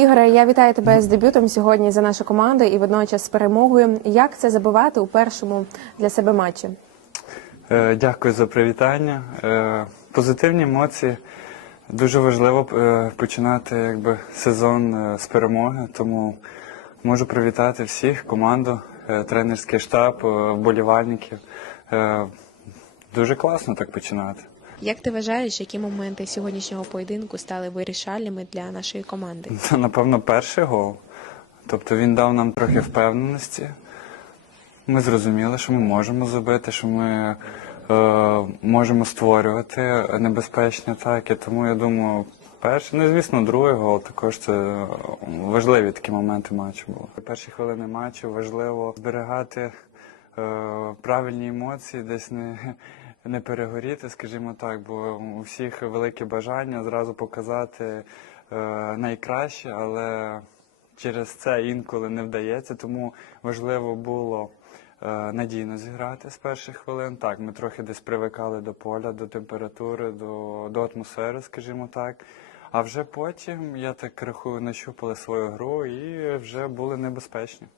Ігоре, я вітаю тебе з дебютом сьогодні за нашу команду і водночас з перемогою. Як це забивати у першому для себе матчі? Е, Дякую за привітання. Е, Позитивні емоції. Дуже важливо е, починати якби, сезон з перемоги, тому можу привітати всіх, команду, тренерський штаб, вболівальників. Дуже класно так починати. Як ти вважаєш, які моменти сьогоднішнього поєдинку стали вирішальними для нашої команди? Напевно, перший гол. Тобто він дав нам трохи впевненості. Ми зрозуміли, що ми можемо забити, що ми е, можемо створювати небезпечні атаки. Тому я думаю, перший, ну звісно, другий гол також це важливі такі моменти матчу були. Перші хвилини матчу важливо зберігати е, правильні емоції, десь не, не перегоріти, скажімо так, бо у всіх велике бажання зразу показати е, найкраще, але через це інколи не вдається, тому важливо було е, надійно зіграти з перших хвилин. Так, ми трохи десь привикали до поля, до температури, до, до атмосфери, скажімо так. А вже потім, я так рахую, нащупали свою гру і вже були небезпечні.